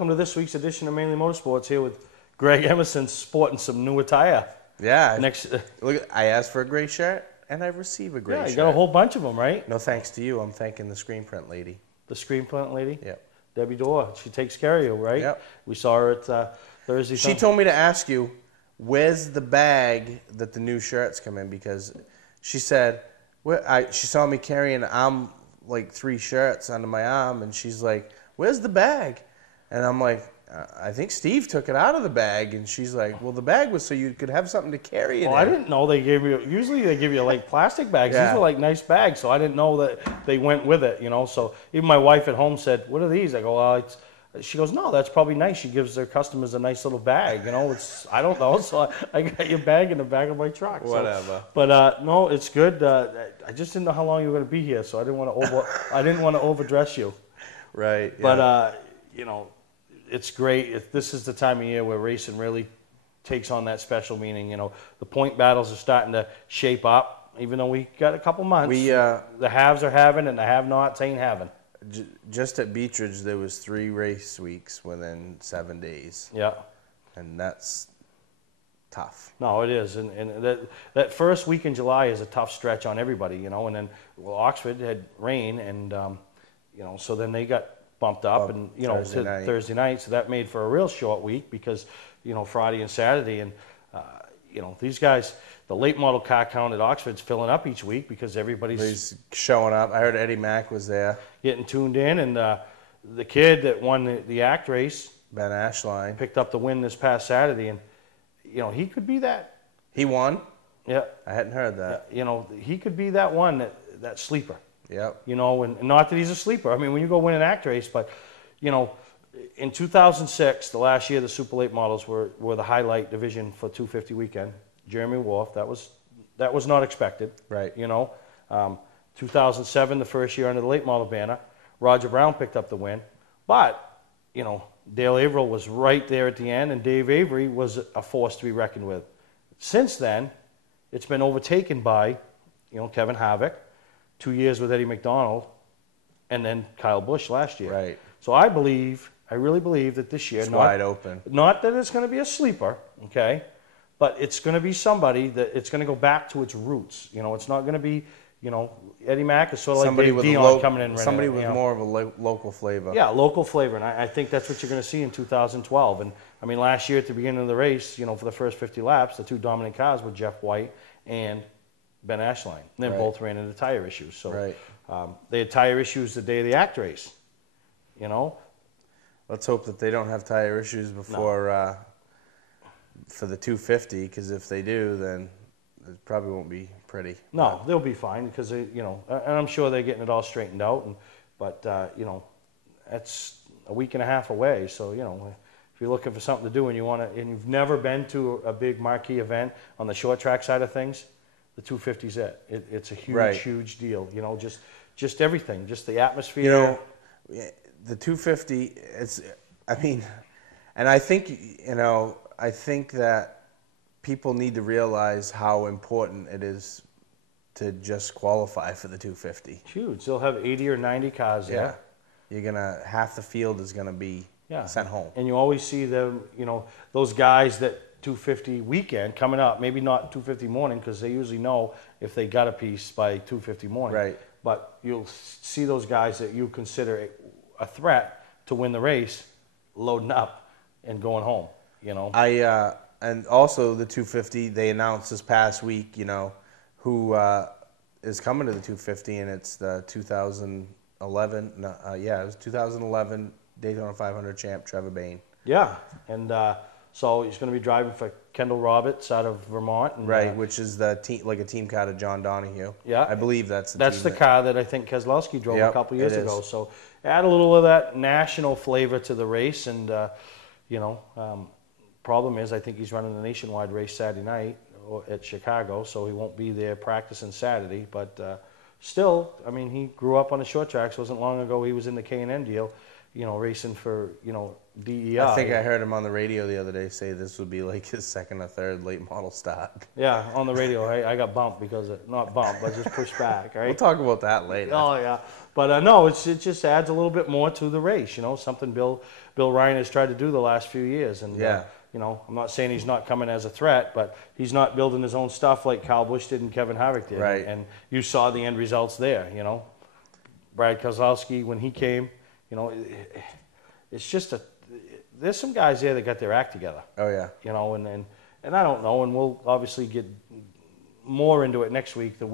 welcome to this week's edition of Mainly Motorsports here with Greg Emerson sporting some new attire. Yeah. Next, Look, I asked for a gray shirt, and I receive a gray shirt. Yeah, you got a whole bunch of them, right? No thanks to you. I'm thanking the screen print lady. The screen print lady? Yep. Debbie Dorr. She takes care of you, right? Yep. We saw her at Thursday. She told me to ask you, where's the bag that the new shirts come in? Because she said, she saw me carrying like 3 shirts under my arm, and she's like, where's the bag? And I'm like, I think Steve took it out of the bag. And she's like, well, the bag was so you could have something to carry it in. I didn't know they gave you, usually they give you like plastic bags. Yeah. These were like nice bags, so I didn't know that they went with it, you know. So even my wife at home said, what are these? I go, well, she goes, no, that's probably nice. She gives their customers a nice little bag, you know. I don't know, so I got your bag in the back of my truck. Whatever. So, but no, it's good. I just didn't know how long you were going to be here, so I didn't want to overdress you. Right. Yeah. But you know, it's great. This is the time of year where racing really takes on that special meaning. You know, the point battles are starting to shape up, even though we got a couple months. The haves are having, and the have-nots ain't having. Just at Beechridge, there was 3 race weeks within 7 days. Yeah. And that's tough. No, it is. And that first week in July is a tough stretch on everybody, you know. And then, well, Oxford had rain, and, you know, so then they got bumped up and, you know, Thursday night. So that made for a real short week because, you know, Friday and Saturday. And, you know, these guys, the late model car count at Oxford's filling up each week because everybody's showing up. I heard Eddie Mack was there. Getting tuned in. And the kid that won the ACT race, Ben Ashline, picked up the win this past Saturday. And, you know, he could be that. He won? Yeah. I hadn't heard that. You know, he could be that one, that sleeper. Yep. You know, and not that he's a sleeper. I mean, when you go win an ACT race, but, you know, in 2006, the last year the Super Late Models were the highlight division for 250 weekend. Jeremy Wolf, that was not expected. Right. You know, 2007, the first year under the late model banner, Roger Brown picked up the win. But, you know, Dale Averill was right there at the end, and Dave Avery was a force to be reckoned with. Since then, it's been overtaken by, you know, Kevin Harvick, 2 years with Eddie McDonald, and then Kyle Busch last year. Right. So I really believe that this year, it's wide open. Not that it's going to be a sleeper, okay, but it's going to be somebody that it's going to go back to its roots. You know, it's not going to be, you know, Eddie Mack is sort of somebody like Dave Dion coming in. Somebody with more of a local flavor. Yeah, local flavor, and I think that's what you're going to see in 2012. And I mean, last year at the beginning of the race, you know, for the first 50 laps, the 2 dominant cars were Jeff White and Ben Ashline. And then both ran into tire issues. So they had tire issues the day of the ACT race, you know. Let's hope that they don't have tire issues before for the 250, because if they do, then it probably won't be pretty. No, they'll be fine because they, you know, and I'm sure they're getting it all straightened out. But you know, that's a week and a half away. So you know, if you're looking for something to do and you've never been to a big marquee event on the short track side of things, the 250's it. It's a huge deal. You know, just everything, just the atmosphere. You know, the 250. I mean, and I think, you know, I think that people need to realize how important it is to just qualify for the 250. Huge. They'll have 80 or 90 cars there. Yeah. Half the field is gonna be sent home. And you always see them, you know, those guys that 250 weekend coming up, maybe not 250 morning because they usually know if they got a piece by 250 morning. Right. But you'll see those guys that you consider a threat to win the race loading up and going home, you know. And also the 250, they announced this past week, you know, who is coming to the 250, and it's the 2011, it was 2011 Daytona 500 champ Trevor Bayne. Yeah, and so he's going to be driving for Kendall Roberts out of Vermont. And, which is the team, like a team car to John Donahue. Yeah. I believe that's the car that I think Keselowski drove a couple years ago. So add a little of that national flavor to the race, and, you know, problem is I think he's running the nationwide race Saturday night at Chicago, so he won't be there practicing Saturday. But still, I mean, he grew up on the short tracks. Wasn't long ago he was in the K&N deal. racing for, DEI. I think I heard him on the radio the other day say this would be like his second or third late model start. Yeah, on the radio. I got bumped because not bumped, but just pushed back, right? We'll talk about that later. Oh, yeah. But no, it just adds a little bit more to the race, something Bill Ryan has tried to do the last few years. And, yeah. I'm not saying he's not coming as a threat, but he's not building his own stuff like Kyle Busch did and Kevin Harvick did. Right. And you saw the end results there, Brad Keselowski, when he came, it's just there's some guys there that got their act together. Oh, yeah. And I don't know, and we'll obviously get more into it next week, the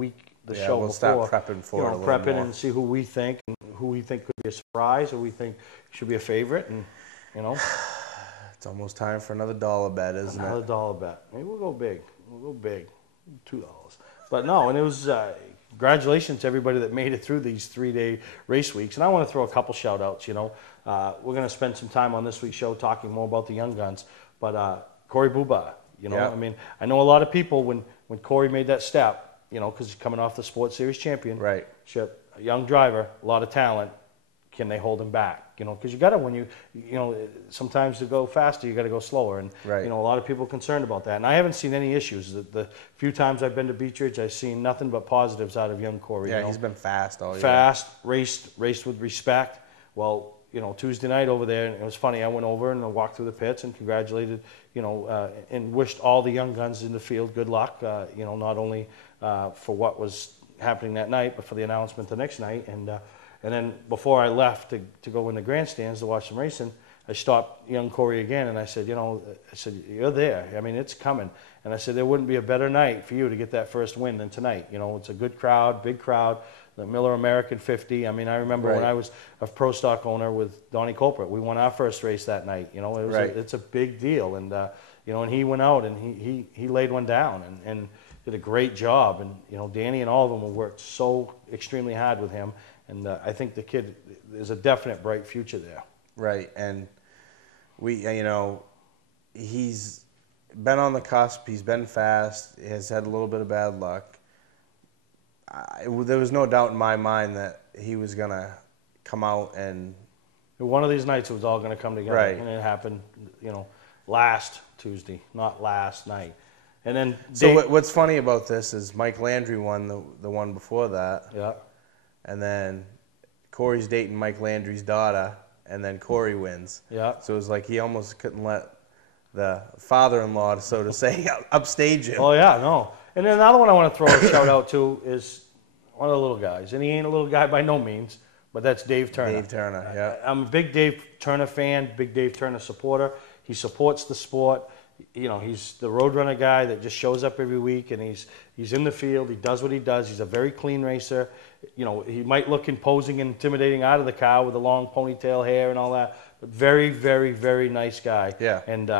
show we'll before. start prepping for it a little prepping more. and see who we think could be a surprise, who we think should be a favorite, and It's almost time for another dollar bet, isn't it? Another dollar bet. Maybe we'll go big. $2. But no, and it was congratulations to everybody that made it through these 3-day race weeks. And I want to throw a couple shout outs. We're going to spend some time on this week's show talking more about the young guns. But Corey Buba, Yeah. I know a lot of people when Corey made that step, because he's coming off the Sports Series championship, Right. a young driver, a lot of talent. Can they hold him back? Because you got to, when sometimes to go faster, you got to go slower. And, Right. a lot of people are concerned about that. And I haven't seen any issues. The few times I've been to Beach Ridge, I've seen nothing but positives out of young Corey. Yeah, he's been fast all year. Fast, raced with respect. Well, Tuesday night over there, and it was funny, I went over and I walked through the pits and congratulated, and wished all the young guns in the field good luck, not only for what was happening that night, but for the announcement the next night. And then before I left to go in the grandstands to watch some racing, I stopped young Corey again, and I said, you're there. I mean, it's coming. And I said, there wouldn't be a better night for you to get that first win than tonight. It's a good crowd, big crowd, the Miller American 50. I mean, I remember when I was a pro stock owner with Donnie Culprit, we won our first race that night. It's a big deal. And, and he went out and he laid one down and did a great job. And, Danny and all of them worked so extremely hard with him. And I think the kid, there's a definite bright future there. Right, and he's been on the cusp. He's been fast. He has had a little bit of bad luck. There was no doubt in my mind that he was going to come out and... One of these nights it was all going to come together. Right. And it happened, last Tuesday, not last night. And then... So what's funny about this is Mike Landry won the one before that. Yeah. And then Corey's dating Mike Landry's daughter, and then Corey wins. Yeah. So it was like he almost couldn't let the father-in-law, so to say, upstage him. Oh, yeah, no. And then another one I want to throw a shout out to is one of the little guys. And he ain't a little guy by no means, but that's Dave Turner. Dave Turner, yeah. I'm a big Dave Turner fan, big Dave Turner supporter. He supports the sport. He's the Roadrunner guy that just shows up every week, and he's in the field. He does what he does. He's a very clean racer. He might look imposing and intimidating out of the car with the long ponytail hair and all that, but very, very, very nice guy. Yeah. And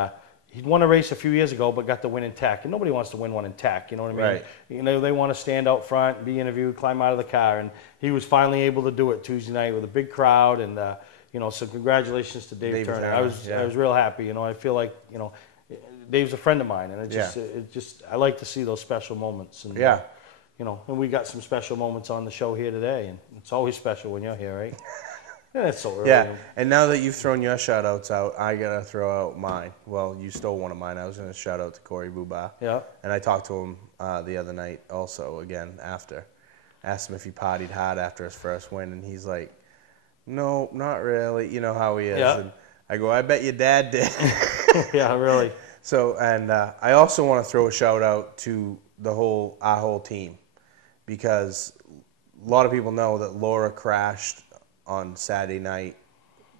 he'd won a race a few years ago, but got the win in tech. And nobody wants to win one in tech, you know what I mean? Right. They want to stand out front, be interviewed, climb out of the car. And he was finally able to do it Tuesday night with a big crowd. And, so congratulations to Dave Turner. I was real happy. I feel like, Dave's a friend of mine, and it just I like to see those special moments. And, and we got some special moments on the show here today, and it's always special when you're here, right? Yeah, it's so early. Yeah, and now that you've thrown your shout-outs out, I got to throw out mine. Well, you stole one of mine. I was going to shout out to Corey Buba. Yeah. And I talked to him the other night also, again, after. Asked him if he partied hard after his first win, and he's like, no, not really. You know how he is. Yeah. And I go, I bet your dad did. Yeah, really. So, and I also want to throw a shout out to our whole team, because a lot of people know that Laura crashed on Saturday night,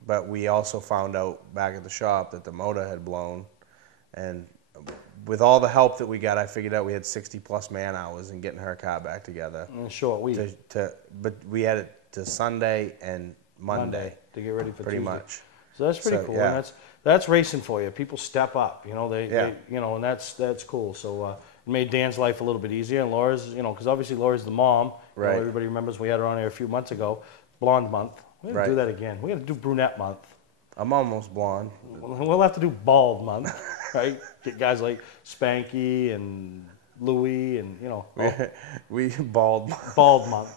but we also found out back at the shop that the motor had blown, and with all the help that we got, I figured out we had 60 plus man hours in getting her car back together. In a short week. But we had it to Sunday and Monday to get ready for pretty Tuesday. Much. So that's pretty cool. Yeah. And that's racing for you. People step up. They and that's cool. So it made Dan's life a little bit easier, and Laura's, because obviously Laura's the mom. Right. Everybody remembers we had her on here a few months ago. Blonde month. We got to do that again. We got to do brunette month. I'm almost blonde. We'll have to do bald month, right? Get guys like Spanky and Louie and we bald. Bald month.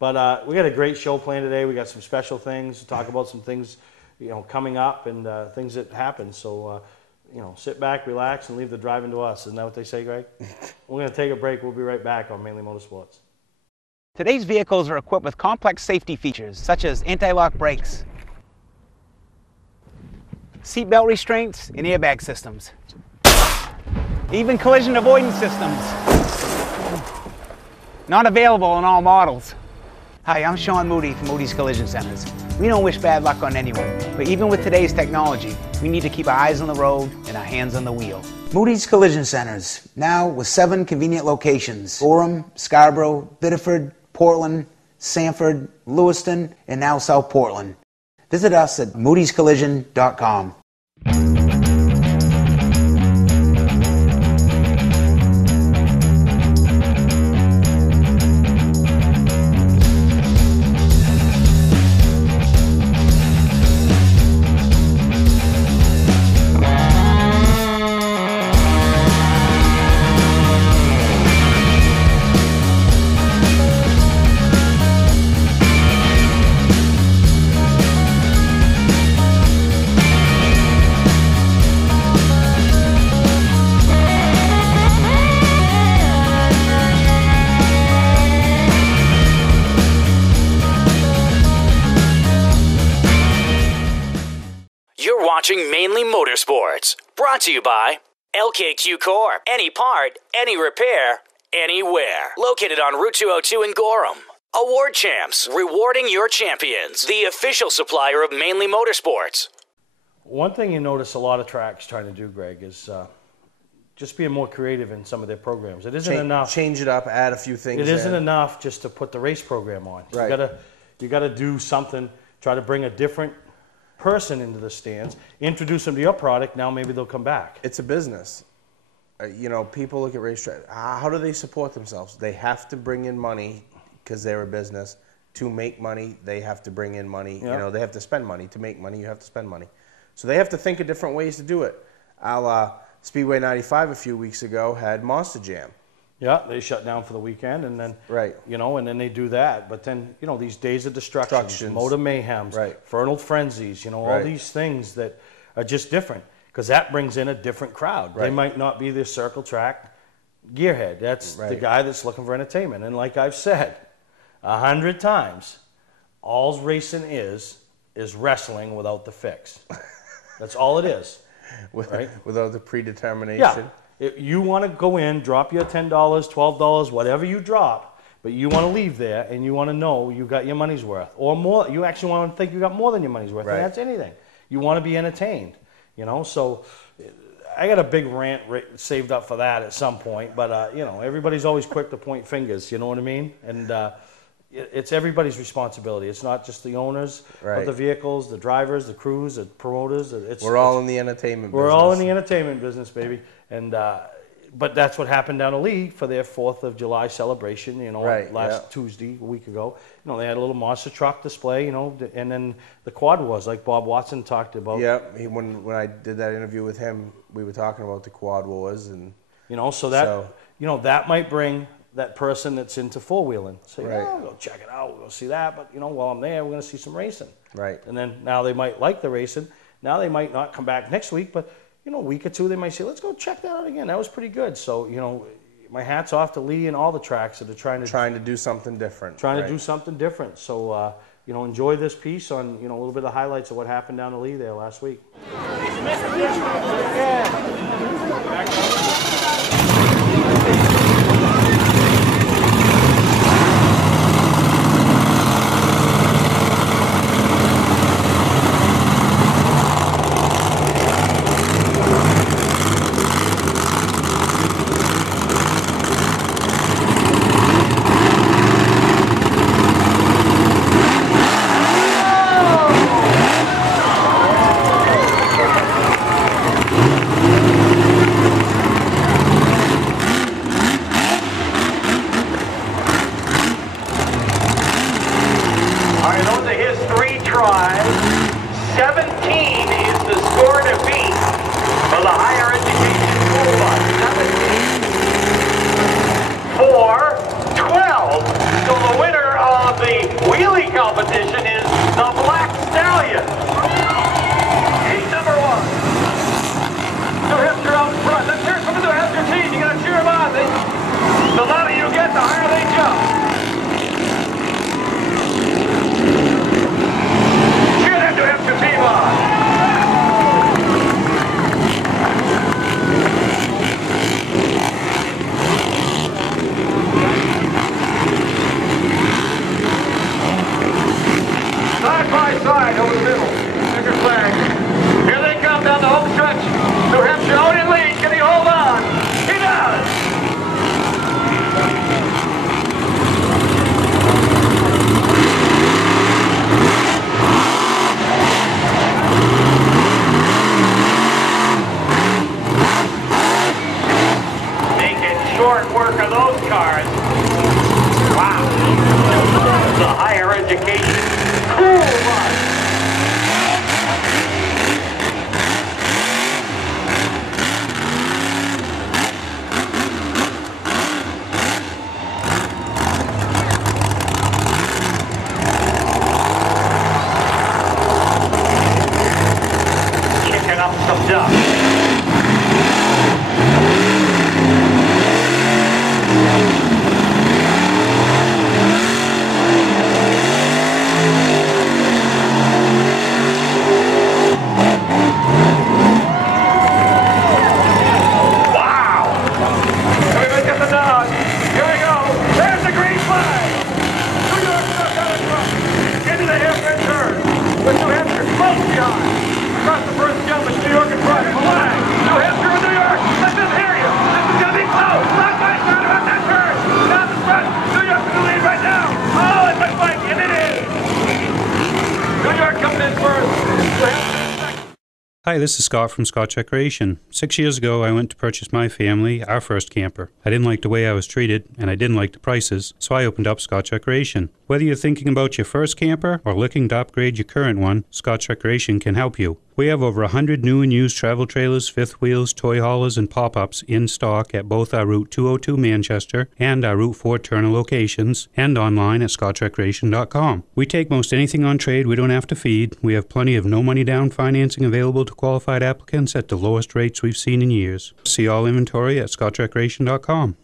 But we got a great show planned today. We got some special things to talk about, some things, coming up and things that happen. So, sit back, relax, and leave the driving to us. Isn't that what they say, Greg? We're going to take a break. We'll be right back on Mainly Motorsports. Today's vehicles are equipped with complex safety features such as anti-lock brakes, seatbelt restraints, and airbag systems. Even collision avoidance systems. Not available in all models. Hi, I'm Sean Moody from Moody's Collision Centers. We don't wish bad luck on anyone, but even with today's technology, we need to keep our eyes on the road and our hands on the wheel. Moody's Collision Centers, now with 7 convenient locations: Gorham, Scarborough, Biddeford, Portland, Sanford, Lewiston, and now South Portland. Visit us at moodyscollision.com. Watching Mainly Motorsports, brought to you by LKQ Corp. Any part, any repair, anywhere. Located on Route 202 in Gorham. Award Champs, rewarding your champions. The official supplier of Mainly Motorsports. One thing you notice a lot of tracks trying to do, Greg, is just being more creative in some of their programs. It isn't enough. Change it up, add a few things. It isn't enough just to put the race program on. Right. You gotta do something. Try to bring a different person into the stands, introduce them to your product. Now maybe they'll come back. It's a business. People look at racetrack. How do they support themselves? They have to bring in money because they're a business. To make money, they have to bring in money. Yeah. They have to spend money. To make money, you have to spend money. So they have to think of different ways to do it. Speedway 95 a few weeks ago had Monster Jam. Yeah, they shut down for the weekend, and then right, and then they do that. But then these days of destruction, motor mayhems, right, Infernal Frenzies, all these things that are just different because that brings in a different crowd. Right. They might not be the circle track gearhead. That's the guy that's looking for entertainment. And like I've said 100 times, all racing is wrestling without the fix. That's all it is. Right? Without the predetermination. Yeah. If you want to go in, drop your $10, $12, whatever you drop, but you want to leave there and you want to know you got your money's worth or more. You actually want to think you got more than your money's worth. Right. And that's anything. You want to be entertained, So I got a big rant saved up for that at some point. But everybody's always quick to point fingers. You know what I mean? And it's everybody's responsibility. It's not just the owners of the vehicles, the drivers, the crews, the promoters. We're all in the entertainment business. We're all in the entertainment business, baby. And but that's what happened down at Lee for their 4th of July celebration, last Tuesday, a week ago. They had a little monster truck display, and then the quad wars, like Bob Watson talked about. Yeah, when I did that interview with him, we were talking about the quad wars. And that might bring that person that's into four-wheeling. Say, we'll go check it out, we'll go see that, but while I'm there, we're going to see some racing. Right. And then now they might like the racing. Now they might not come back next week, but a week or two, they might say, let's go check that out again. That was pretty good. So, my hat's off to Lee and all the tracks that are trying to do something different. To do something different. So, enjoy this piece on, a little bit of highlights of what happened down to Lee there last week. short work of those cars. Wow. It's a higher education. Cool bus. Kicking up some dust. Hi, this is Scott from Scotch Recreation. 6 years ago, I went to purchase my family our first camper. I didn't like the way I was treated, and I didn't like the prices, so I opened up Scotch Recreation. Whether you're thinking about your first camper or looking to upgrade your current one, Scotch Recreation can help you. We have over 100 new and used travel trailers, fifth wheels, toy haulers, and pop-ups in stock at both our Route 202 Manchester and our Route 4 Turner locations, and online at scotchrecreation.com. We take most anything on trade we don't have to feed. We have plenty of no-money down financing available to qualified applicants at the lowest rates we've seen in years. See all inventory at scotchrecreation.com.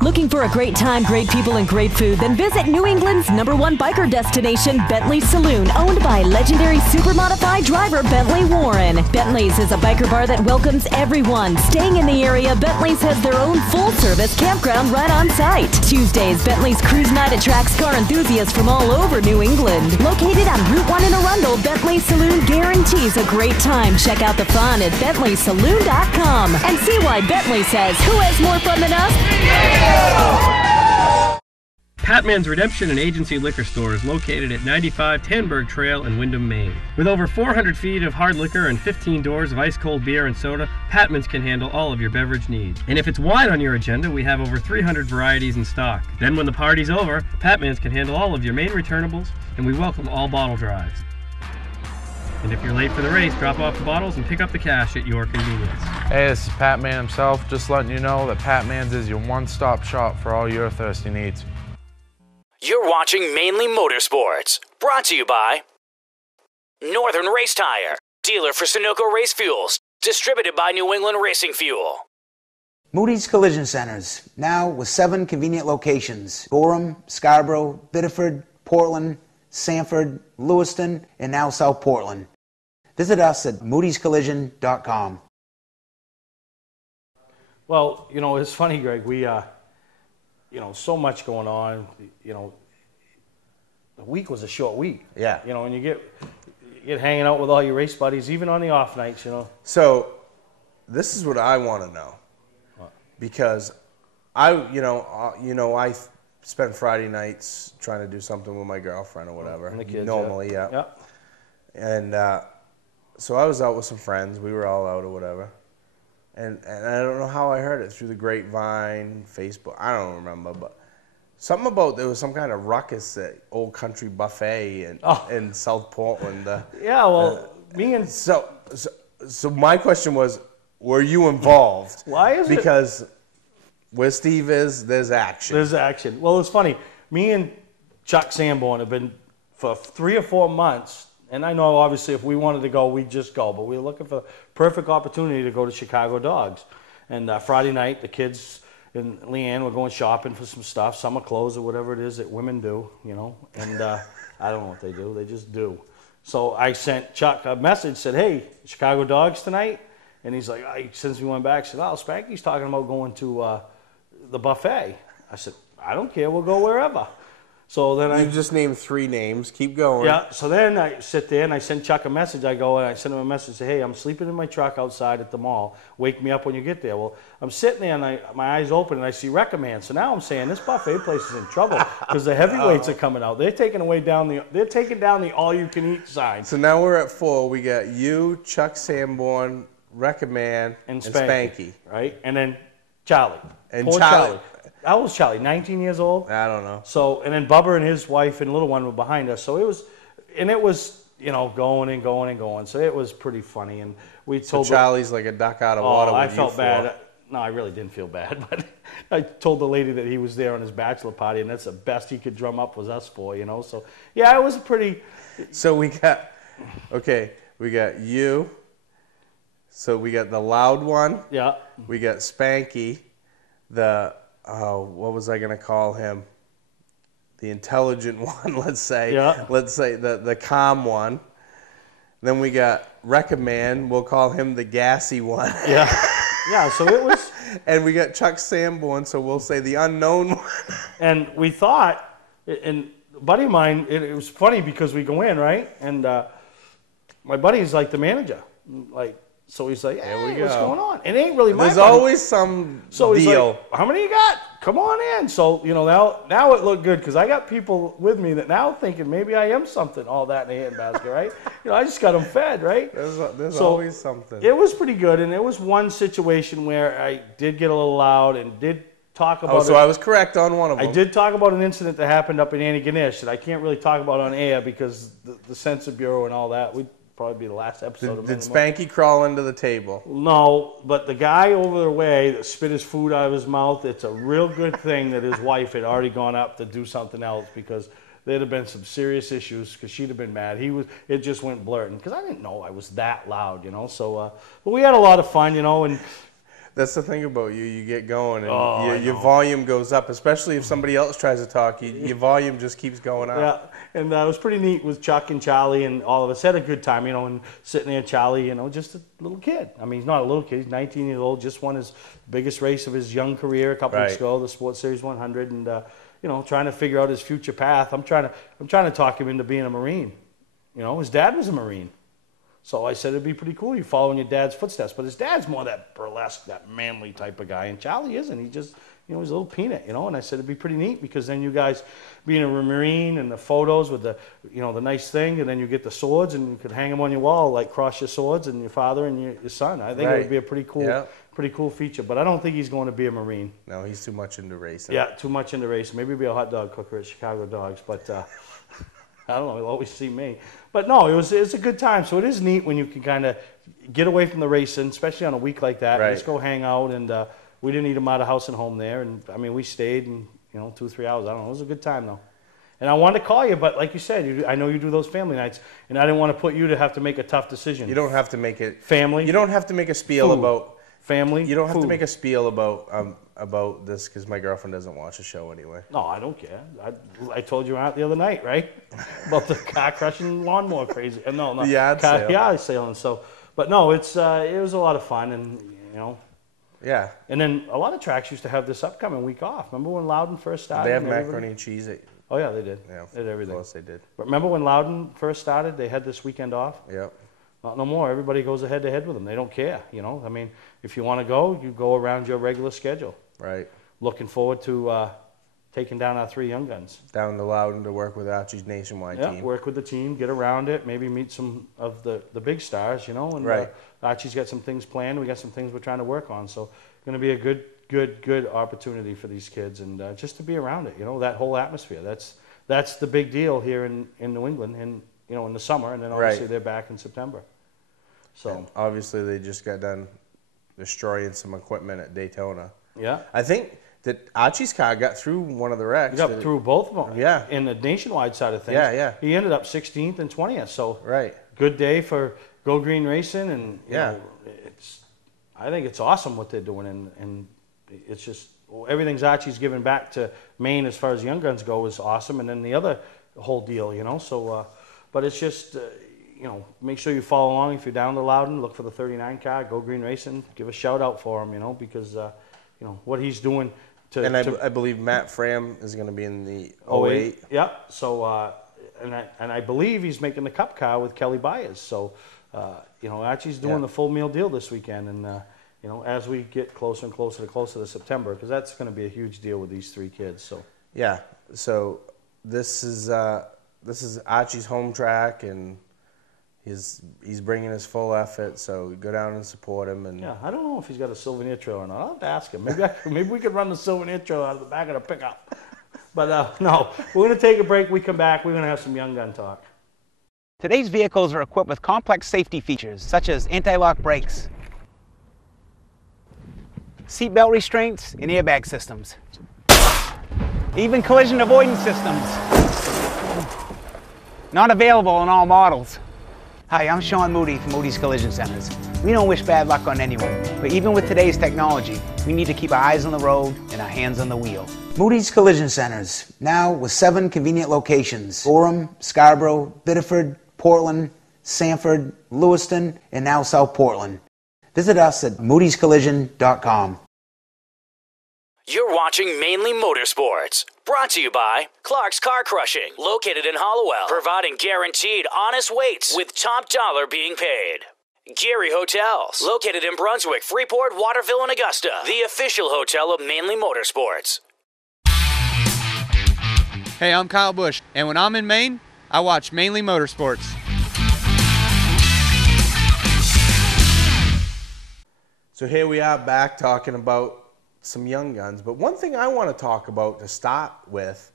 Looking for a great time, great people, and great food? Then visit New England's #1 biker destination, Bentley Saloon, owned by legendary super-modified driver Bentley Warren. Bentley's is a biker bar that welcomes everyone. Staying in the area, Bentley's has their own full-service campground right on site. Tuesdays, Bentley's Cruise Night attracts car enthusiasts from all over New England. Located on Route 1 in Arundel, Bentley Saloon guarantees a great time. Check out the fun at BentleySaloon.com and see why Bentley says, who has more fun than us? Patman's Redemption and Agency Liquor Store is located at 95 Tanberg Trail in Windham, Maine. With over 400 feet of hard liquor and 15 doors of ice-cold beer and soda, Patman's can handle all of your beverage needs. And if it's wine on your agenda, we have over 300 varieties in stock. Then when the party's over, Patman's can handle all of your main returnables, and we welcome all bottle drives. And if you're late for the race, drop off the bottles and pick up the cash at your convenience. Hey, this is Pat Man himself, just letting you know that Pat Man's is your one-stop shop for all your thirsty needs. You're watching Mainly Motorsports, brought to you by Northern Race Tire, dealer for Sunoco Race Fuels, distributed by New England Racing Fuel. Moody's Collision Centers, now with 7 convenient locations: Gorham, Scarborough, Biddeford, Portland, Sanford, Lewiston, and now South Portland. Visit us at moodyscollision.com. Well, you know, it's funny, Greg. We, so much going on. The week was a short week. Yeah. And you get hanging out with all your race buddies, even on the off nights. So, this is what I want to know, because I spend Friday nights trying to do something with my girlfriend or whatever. And the kids. Normally, yeah. Yep. And so I was out with some friends. We were all out or whatever. And I don't know how I heard it, through the grapevine, Facebook. I don't remember, but something about there was some kind of ruckus at Old Country Buffet in South Portland. Me and... So my question was, were you involved? Why is Because where Steve is, there's action. There's action. Well, it's funny. Me and Chuck Sanborn have been for 3 or 4 months, and I know obviously if we wanted to go, we'd just go, but we were looking for the perfect opportunity to go to Chicago Dogs. And Friday night, the kids and Leanne were going shopping for some stuff, summer clothes or whatever it is that women do, and I don't know what they do. They just do. So I sent Chuck a message, said, hey, Chicago Dogs tonight? And he's like, since we went back, said, Spanky's talking about going to the buffet. I said, I don't care, we'll go wherever. So then You just named 3 names. Keep going. Yeah, so then I sit there and I send Chuck a message. I send him a message, say, hey, I'm sleeping in my truck outside at the mall. Wake me up when you get there. Well, I'm sitting there and my eyes open and I see Recommend. So now I'm saying this buffet place is in trouble because the heavyweights are coming out. They're taking down the all-you-can-eat sign. So now we're at 4. We got you, Chuck Sanborn, Recommend, and Spanky. Right? And then Charlie. And Poor Charlie. How old was Charlie? 19 years old? I don't know. So, and then Bubba and his wife and little one were behind us. So it was, going and going and going. So it was pretty funny. And we So told Charlie's like a duck out of water. I with felt you bad. four. No, I really didn't feel bad. But I told the lady that he was there on his bachelor party, and that's the best he could drum up was us four, So, yeah, it was pretty. So we got you. So we got the loud one. Yeah. We got Spanky. What was I going to call him? The intelligent one, let's say. Yeah. Let's say the calm one. Then we got Recommend. We'll call him the gassy one. Yeah. Yeah, so it was. And we got Chuck Sanborn, so we'll say the unknown one. And we thought, and a buddy of mine, it was funny because we go in, right? And my buddy's like the manager. So he's like, hey, what's going on? It ain't really my There's buddy. always some So he's deal. like, how many you got? Come on in. So, now it looked good because I got people with me that now thinking maybe I am something, all that in the handbasket, right? I just got them fed, right? There's So always something. It was pretty good, and there was one situation where I did get a little loud and did talk about so I was correct on one of them. I did talk about an incident that happened up in Antigonish that I can't really talk about on air because the Censor Bureau and all that would probably be the last episode of Did Mainly Spanky crawl into the table? No, but the guy over the way that spit his food out of his mouth, it's a real good thing that his wife had already gone up to do something else because there'd have been some serious issues because she'd have been mad. It just went blurting because I didn't know I was that loud, So, but we had a lot of fun, and That's the thing about you. You get going and your know. volume goes up, especially if somebody else tries to talk. Your volume just keeps going up. yeah. And it was pretty neat with Chuck and Charlie and all of us. Had a good time, and sitting there, Charlie, just a little kid. I mean, he's not a little kid. He's 19 years old. Just won his biggest race of his young career a couple weeks ago, the Sports Series 100, and trying to figure out his future path. I'm trying to talk him into being a Marine. His dad was a Marine, so I said it'd be pretty cool. You follow in your dad's footsteps, but his dad's more that burlesque, that manly type of guy, and Charlie isn't. He just he's a little peanut, And I said it'd be pretty neat because then you guys being a Marine and the photos with the nice thing, and then you get the swords and you could hang them on your wall, like cross your swords and your father and your son. I think it would be a pretty cool feature. But I don't think he's going to be a Marine. No, he's too much into racing. Yeah, too much into racing. Maybe be a hot dog cooker at Chicago Dogs, but I don't know. He'll always see me. But no, it's a good time. So it is neat when you can kind of get away from the racing, especially on a week like that. Right. Just go hang out, and we didn't eat them out of house and home there. And I mean, we stayed and 2 or 3 hours. I don't know. It was a good time though. And I wanted to call you, but like you said, I know you do those family nights, and I didn't want to put you to have to make a tough decision. You don't have to make it family. You don't have to make a spiel food. about family. You don't have food. to make a spiel about this because my girlfriend doesn't watch the show anyway. No, I don't care. I told you out the other night, right? About the car crushing lawnmower crazy. No, the yard sale. Yard sailing. So, but no, it was a lot of fun, and Yeah. And then a lot of tracks used to have this upcoming week off. Remember when Loudon first started? They have macaroni and cheese. Oh yeah, they did. Yeah, they did everything. Of course they did. But remember when Loudon first started? They had this weekend off. Yep. Not no more. Everybody goes head to head with them. They don't care. I mean, if you want to go, you go around your regular schedule. Right. Looking forward to taking down our 3 young guns. Down to Loudon to work with Archie's nationwide team. Work with the team, get around it, maybe meet some of the big stars, And right. Archie's got some things planned. We got some things we're trying to work on. So going to be a good opportunity for these kids, and just to be around it. That whole atmosphere. That's the big deal here in New England, and in the summer, and then obviously they're back in September. So and obviously they just got done destroying some equipment at Daytona. Yeah. I think that Archie's car got through one of the wrecks. He got through both of them. Yeah. In the nationwide side of things. Yeah. He ended up 16th and 20th. So right. Good day for Go Green Racing, and you know, I think it's awesome what they're doing, and it's just everything's Archie's giving back to Maine as far as young guns go is awesome, and then the other whole deal, So, but it's just. Make sure you follow along. If you're down to Loudon, look for the 39 car, Go Green Racing. Give a shout out for him, because, what he's doing to... And I believe Matt Fram is going to be in the 08. Yeah. So, and I believe he's making the Cup car with Kelly Byers. So, Archie's doing the full meal deal this weekend. And, as we get closer and closer to September, because that's going to be a huge deal with these 3 kids. So. Yeah. So this is Archie's home track, and he's bringing his full effort, so go down and support him. And yeah, I don't know if he's got a souvenir trailer or not. I'll have to ask him. Maybe we could run the souvenir trailer out of the back of the pickup. But no, we're going to take a break. We come back. We're going to have some Young Gun talk. Today's vehicles are equipped with complex safety features such as anti-lock brakes, seatbelt restraints, and airbag systems. Even collision avoidance systems. Not available in all models. Hi, I'm Sean Moody from Moody's Collision Centers. We don't wish bad luck on anyone, but even with today's technology, we need to keep our eyes on the road and our hands on the wheel. Moody's Collision Centers, now with 7 convenient locations: Gorham, Scarborough, Biddeford, Portland, Sanford, Lewiston, and now South Portland. Visit us at moodyscollision.com. You're watching Mainly Motorsports, brought to you by Clark's Car Crushing, located in Hollowell, providing guaranteed honest weights with top dollar being paid. Gary Hotels, located in Brunswick, Freeport, Waterville, and Augusta, the official hotel of Mainly Motorsports. Hey, I'm Kyle Busch, and when I'm in Maine, I watch Mainly Motorsports. so here we are back talking about some Young Guns. But one thing I want to talk about to start with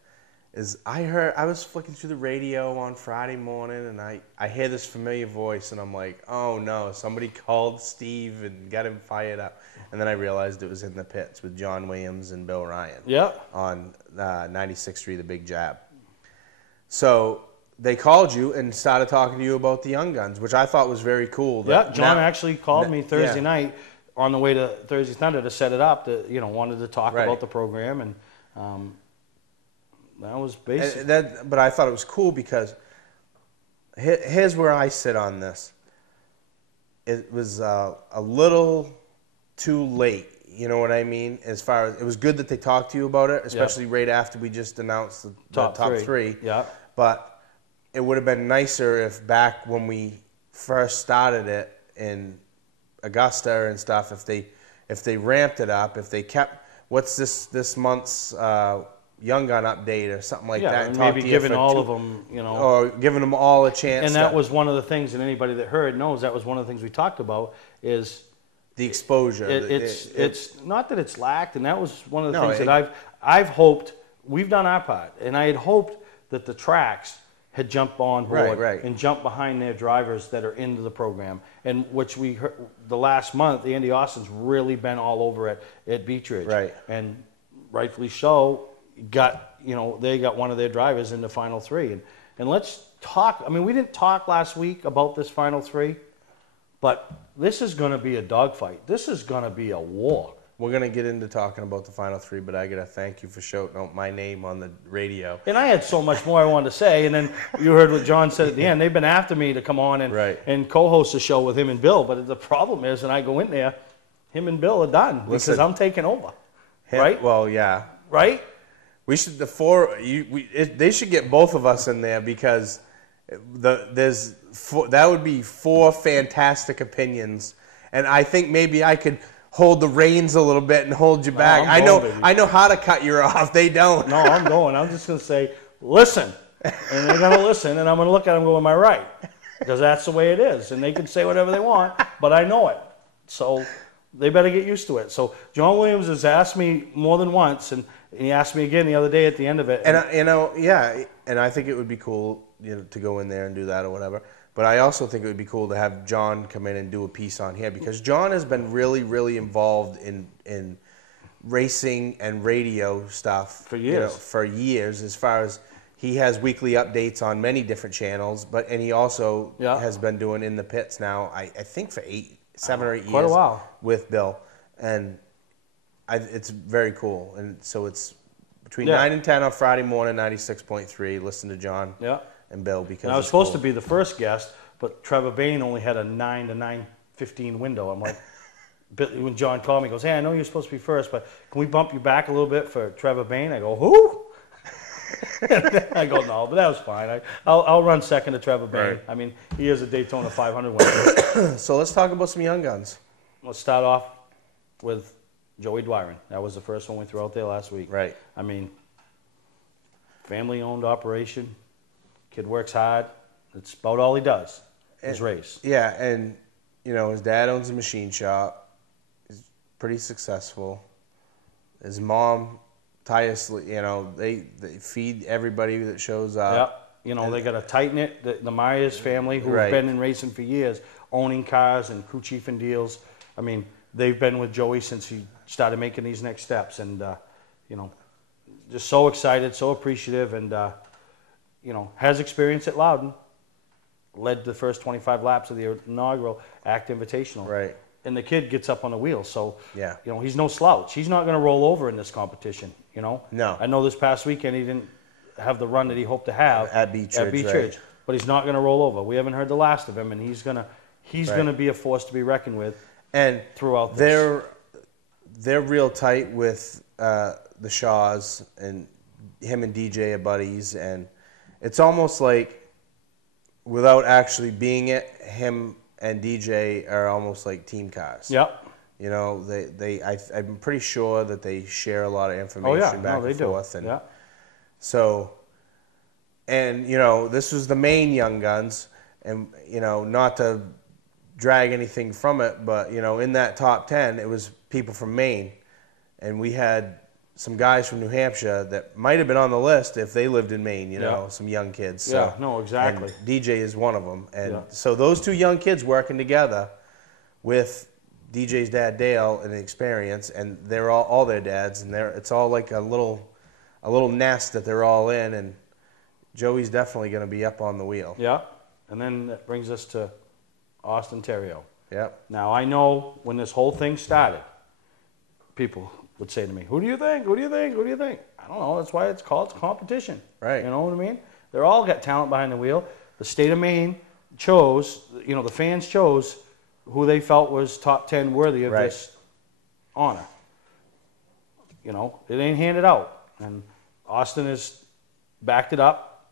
is I was flicking through the radio on Friday morning, and I hear this familiar voice, and I'm like, oh no, somebody called Steve and got him fired up. And then I realized it was in the pits with John Williams and Bill Ryan. Yep. On 96th Street, the Big Jab. So they called you and started talking to you about the Young Guns, which I thought was very cool. Yeah, John actually called me Thursday night on the way to Thursday Thunder to set it up. Wanted to talk about the program, and that was basic. But I thought it was cool because here's where I sit on this. It was a little too late. You know what I mean? As far as it was good that they talked to you about it, especially right after we just announced the top three. Yeah. But it would have been nicer if back when we first started it in Augusta and stuff, if they ramped it up, if they kept what's this month's Young Gun update or something like that, and maybe giving all of them, or giving them all a chance. And that was one of the things, and anybody that heard knows that was one of the things we talked about is the exposure. It's not that it's lacked, and that was one of the things that I've hoped. We've done our part, and I had hoped that the tracks had jumped on board and jumped behind their drivers that are into the program, and which we heard the last month. Andy Austin's really been all over it at Beech Ridge, and rightfully so. They got one of their drivers in the final 3, and let's talk. I mean, we didn't talk last week about this final 3. But this is going to be a dogfight. This is going to be a war. We're going to get into talking about the final 3, but I got to thank you for shouting out my name on the radio. And I had so much more I wanted to say, and then you heard what John said at the end. They've been after me to come on and co-host a show with him and Bill, but the problem is, and I go in there, him and Bill are done because I'm taking over. Right? Well, yeah. Right? We should they should get both of us in there because that would be 4 fantastic opinions, and I think maybe I could hold the reins a little bit and hold you back. I know how to cut you off. They don't. No, I'm going. I'm just going to say, listen, and they're going to listen, and I'm going to look at them and go, am I right? Because that's the way it is, and they can say whatever they want, but I know it. So they better get used to it. So John Williams has asked me more than once, and he asked me again the other day at the end of it. And I think it would be cool, to go in there and do that or whatever. But I also think it would be cool to have John come in and do a piece on here because John has been really, really involved in racing and radio stuff for years. For years, as far as he has weekly updates on many different channels, and he also has been doing In the Pits now. I think for 7 or 8 years, quite a while with Bill, and it's very cool. And so it's between 9 and 10 on Friday morning, 96.3. Listen to John. Yeah. And Bill, because I was supposed to be the first guest, but Trevor Bain only had a 9 to 9:15 window. I'm like, when John called me, he goes, hey, I know you're supposed to be first, but can we bump you back a little bit for Trevor Bain? I go, who? I go, no, but that was fine. I'll run second to Trevor Bain. Right. I mean, he is a Daytona 500 winner. So let's talk about some Young Guns. Let's start off with Joey Dwyron. That was the first one we threw out there last week. Right. I mean, family-owned operation. Kid works hard. It's about all he does. his race. Yeah, and you know his dad owns a machine shop. He's pretty successful. His mom tirelessly, you know, they feed everybody that shows up. Yep. You know, they got a tight-knit, the Myers family, who've been in racing for years, owning cars and crew chiefing deals. I mean, they've been with Joey since he started making these next steps. And, you know, just so excited, so appreciative, and, you know, has experience at Loudon. Led the first 25 laps of the inaugural ACT Invitational. Right. And the kid gets up on the wheel. So, yeah, you know, he's no slouch. He's not going to roll over in this competition, you know? No. I know this past weekend he didn't have the run that he hoped to have at Beechridge, right. But he's not going to roll over. We haven't heard the last of him, and he's going to be a force to be reckoned with. And throughout this. They're real tight with the Shaws, and him and DJ are buddies, and it's almost like without actually being it, him and DJ are almost like team cars. Yep. You know, I'm pretty sure that they share a lot of information back and forth. And so, and, you know, this was the main Young Guns, and, you know, not to drag anything from it, but, you know, in that top 10, it was people from Maine, and we had some guys from New Hampshire that might have been on the list if they lived in Maine, you know, some young kids. So, yeah, no, exactly. And DJ is one of them. And so those two young kids working together with DJ's dad, Dale, and the experience, and they're all their dads, and it's all like a little nest that they're all in, and Joey's definitely going to be up on the wheel. Yeah, and then that brings us to Austin Terrio. Yep. Now, I know when this whole thing started, people would say to me, who do you think? Who do you think? Who do you think? I don't know. That's why it's called competition. Right. You know what I mean? They're all got talent behind the wheel. The state of Maine chose, you know, the fans chose who they felt was top 10 worthy of this honor. You know, it ain't handed out. And Austin has backed it up.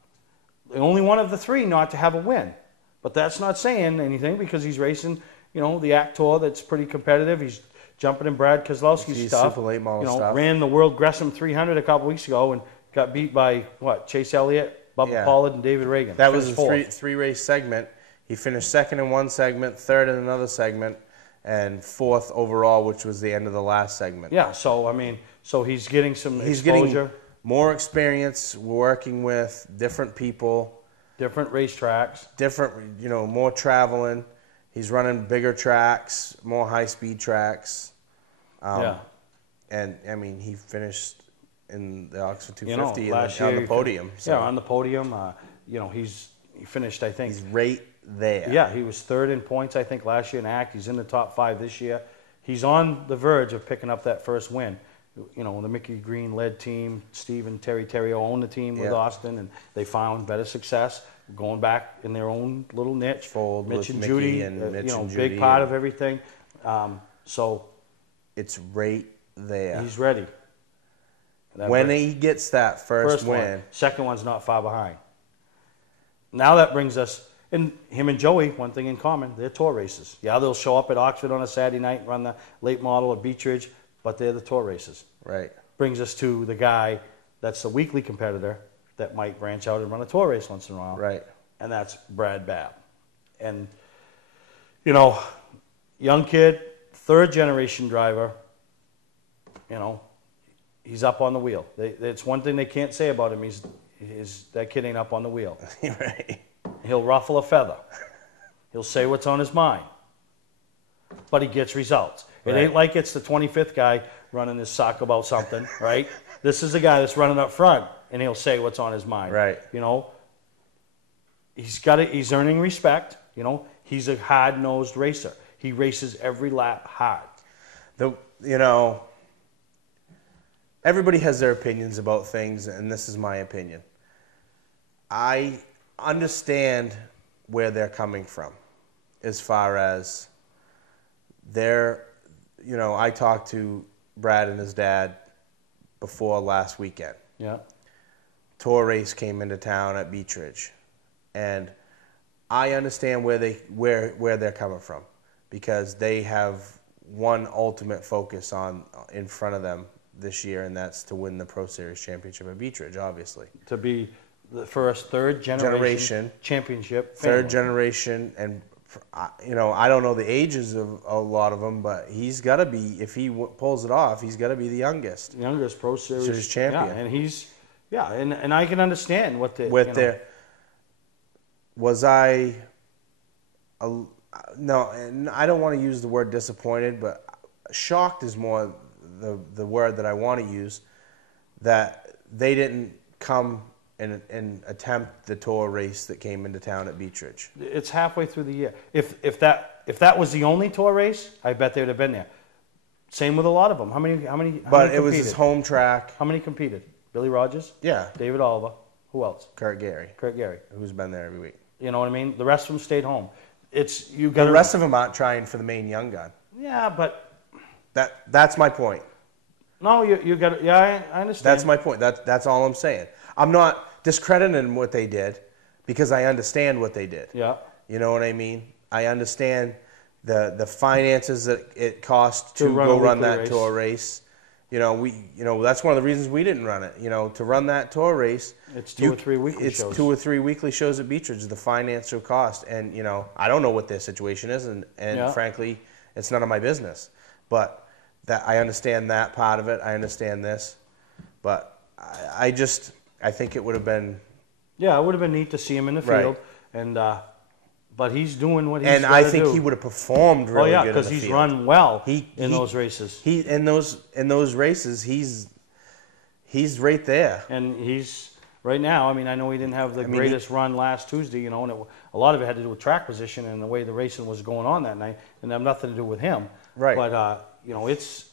The only one of the three not to have a win. But that's not saying anything because he's racing, you know, the ACT Tour that's pretty competitive. He's jumping in Brad Keselowski's stuff. Super late model you know, stuff. Ran the World Gresham 300 a couple weeks ago and got beat by, Chase Elliott, Bubba Pollard, and David Reagan. That was a three-race segment. He finished second in one segment, third in another segment, and fourth overall, which was the end of the last segment. Yeah, so, I mean, he's getting some exposure. He's getting more experience working with different people. Different racetracks. Different, you know, more traveling. He's running bigger tracks, more high-speed tracks. And, I mean, he finished in the Oxford 250 on the podium. Yeah, on the podium. You know, he finished, I think. He's right there. Yeah, he was third in points, I think, last year in ACT. He's in the top 5 this year. He's on the verge of picking up that first win. You know, the Mickey Green-led team, Steve and Terry Terrio own the team with Austin, and they found better success going back in their own little niche. Fold Mitch and Mickey Judy, and Mitch and big Judy part of everything. So it's right there. He's ready. When he gets that first win. One, second one's not far behind. Now that brings us, and him and Joey, one thing in common, they're tour races. Yeah, they'll show up at Oxford on a Saturday night and run the late model at Beechridge, but they're the tour races. Right. Brings us to the guy that's the weekly competitor that might branch out and run a tour race once in a while. Right. And that's Brad Babb. And, you know, young kid, third generation driver, you know, he's up on the wheel. It's one thing they can't say about him. That kid ain't up on the wheel. Right. He'll ruffle a feather. He'll say what's on his mind. But he gets results. It ain't like it's the 25th guy running his sock about something, right? This is the guy that's running up front, and he'll say what's on his mind. Right. You know, he's earning respect. You know, he's a hard-nosed racer. He races every lap hard. You know, everybody has their opinions about things, and this is my opinion. I understand where they're coming from as far as you know, I talked to Brad and his dad before last weekend. Yeah. Tour race came into town at Beechridge, and I understand where they're coming from because they have one ultimate focus in front of them this year, and that's to win the Pro Series championship at Beechridge, obviously. To be the first third generation championship. Third family. generation, and you know, I don't know the ages of a lot of them, but he's got to be, if he pulls it off, he's got to be the youngest Pro Series champion. Yeah, and he's and I can understand what the was I no, and I don't want to use the word disappointed, but shocked is more the word that I want to use, that they didn't come and attempt the tour race that came into town at Beech Ridge. It's halfway through the year. If that was the only tour race, I bet they would have been there. Same with a lot of them. How many But competed? It was his home track. How many competed? Billy Rogers? Yeah. David Oliver. Who else? Kurt Gary. Who's been there every week. You know what I mean? The rest of them stayed home. The rest of them aren't trying for the main young gun. Yeah, but that's my point. No, you got it. Yeah, I understand. That's my point. That's all I'm saying. I'm not discrediting what they did, because I understand what they did. Yeah. You know what I mean? I understand the finances that it cost to go run that tour race. You know, that's one of the reasons we didn't run it. You know, to run that tour race, it's 2 or 3 weekly shows. It's 2 or 3 weekly shows at Beech Ridge, the financial cost. And, you know, I don't know what their situation is, and frankly, it's none of my business. But that I understand that part of it. I understand this. But I think it would have been... Yeah, it would have been neat to see him in the field. Right. And but he's doing what he's and got I to think do. he would have performed really good in the field. because he's run well in those races. In those races, he's right there. And he's right now. I mean, I know he didn't have the greatest run last Tuesday, you know, and a lot of it had to do with track position and the way the racing was going on that night, and have nothing to do with him. Right. But you know, it's.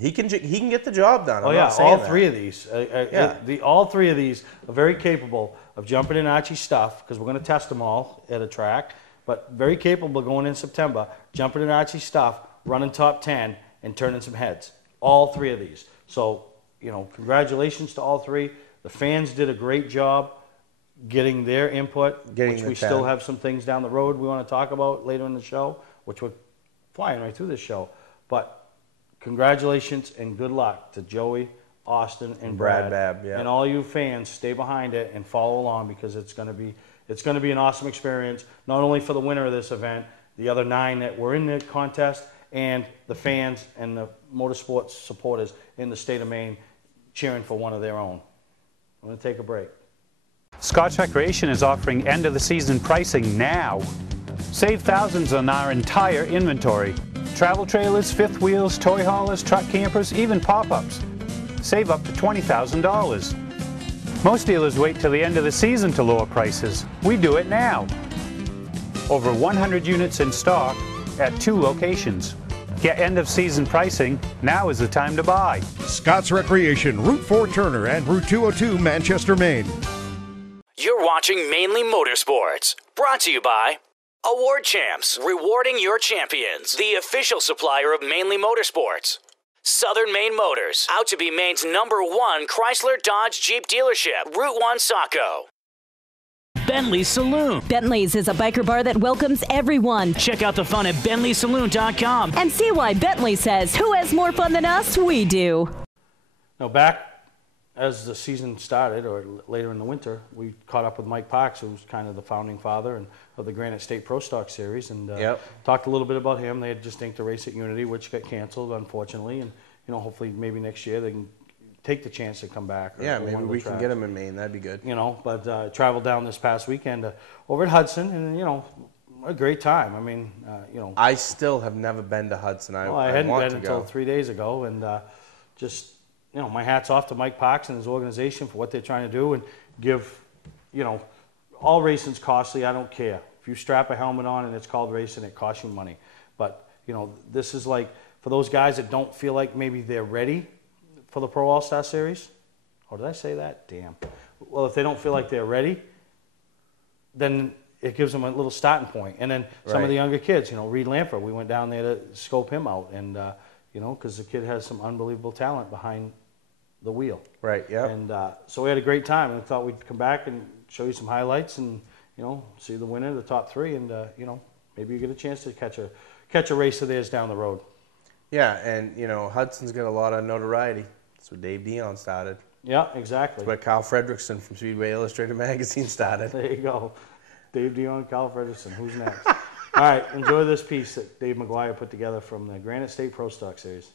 He can get the job done. I'm not saying all three of these. All three of these are very capable of jumping in Archie's stuff, because we're going to test them all at a track. But very capable going in September, jumping in Archie's stuff, running top 10, and turning some heads. All three of these. So, you know, congratulations to all three. The fans did a great job getting their input, which we still have some things down the road we want to talk about later in the show, which we're flying right through this show. But congratulations and good luck to Joey, Austin, and Brad Babb, and all you fans. Stay behind it and follow along, because it's going to be an awesome experience, not only for the winner of this event, the other 9 that were in the contest, and the fans and the motorsports supporters in the state of Maine cheering for one of their own. I'm going to take a break. Scotch Recreation is offering end-of-the-season pricing now. Save thousands on our entire inventory. Travel trailers, fifth wheels, toy haulers, truck campers, even pop-ups. Save up to $20,000. Most dealers wait till the end of the season to lower prices. We do it now. Over 100 units in stock at 2 locations. Get end-of-season pricing. Now is the time to buy. Scott's Recreation, Route 4 Turner and Route 202 Manchester, Maine. You're watching Mainly Motorsports, brought to you by Award Champs, rewarding your champions, the official supplier of Mainly Motorsports. Southern Maine Motors, out to be Maine's #1 Chrysler Dodge Jeep dealership, Route 1 Saco. Bentley Saloon. Bentley's is a biker bar that welcomes everyone. Check out the fun at BentleySaloon.com. And see why Bentley says, who has more fun than us? We do. Now, back as the season started, or later in the winter, we caught up with Mike Parks, who's kind of the founding father of the Granite State Pro Stock Series, and talked a little bit about him. They had just inked a race at Unity, which got canceled, unfortunately, and you know, hopefully maybe next year they can take the chance to come back. Yeah, maybe we can get him in Maine. That'd be good. You know, but traveled down this past weekend over at Hudson, and you know, a great time. I mean, you know, I still have never been to Hudson. I hadn't been until 3 days ago, and just, you know, my hat's off to Mike Parks and his organization for what they're trying to do and give, you know, all racing's costly. I don't care. If you strap a helmet on and it's called racing, it costs you money. But, you know, this is like, for those guys that don't feel like maybe they're ready for the Pro All-Star Series. Or did I say that? Damn. Well, if they don't feel like they're ready, then it gives them a little starting point. And then some of the younger kids, you know, Reed Lamper, we went down there to scope him out. And, you know, because the kid has some unbelievable talent behind the wheel. Right, yeah. And so we had a great time, and we thought we'd come back and show you some highlights and, you know, see the winner, the top 3, and, you know, maybe you get a chance to catch a race of theirs down the road. Yeah, and, you know, Hudson's got a lot of notoriety. That's what Dave Dion started. Yeah, exactly. That's where Kyle Fredrickson from Speedway Illustrated magazine started. There you go. Dave Dion, Kyle Fredrickson. Who's next? All right, enjoy this piece that Dave McGuire put together from the Granite State Pro Stock Series.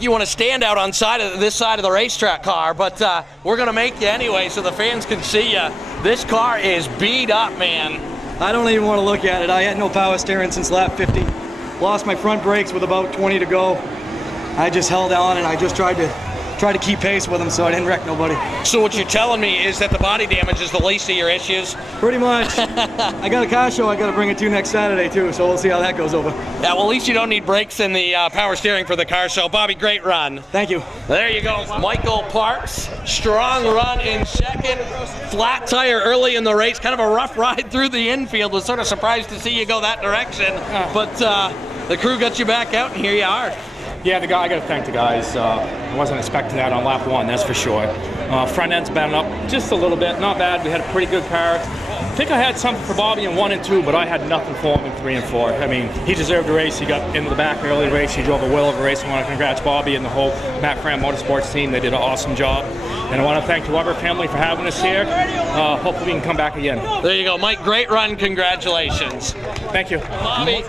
You want to stand out on this side of the racetrack car, but we're going to make you anyway so the fans can see you. This car is beat up, man. I don't even want to look at it. I had no power steering since lap 50. Lost my front brakes with about 20 to go. I just held on and I just tried to keep pace with them so I didn't wreck nobody. So what you're telling me is that the body damage is the least of your issues? Pretty much. I got a car show I got to bring it to next Saturday too, so we'll see how that goes over. Yeah, well, at least you don't need brakes in the power steering for the car show. Bobby, great run. Thank you. There you go. Michael Parks, strong run in second. Flat tire early in the race. Kind of a rough ride through the infield. Was sort of surprised to see you go that direction. But the crew got you back out, and here you are. Yeah, I got to thank the guys. I wasn't expecting that on lap 1, that's for sure. Front end's bent up just a little bit, not bad. We had a pretty good car. I think I had something for Bobby in 1 and 2, but I had nothing for him in 3 and 4. I mean, he deserved a race. He got into the back early race. He drove a whale of a race. I want to congrats Bobby and the whole Matt Fram Motorsports team. They did an awesome job. And I want to thank the Weber family for having us here. Hopefully we can come back again. There you go, Mike. Great run. Congratulations. Thank you. Bobby.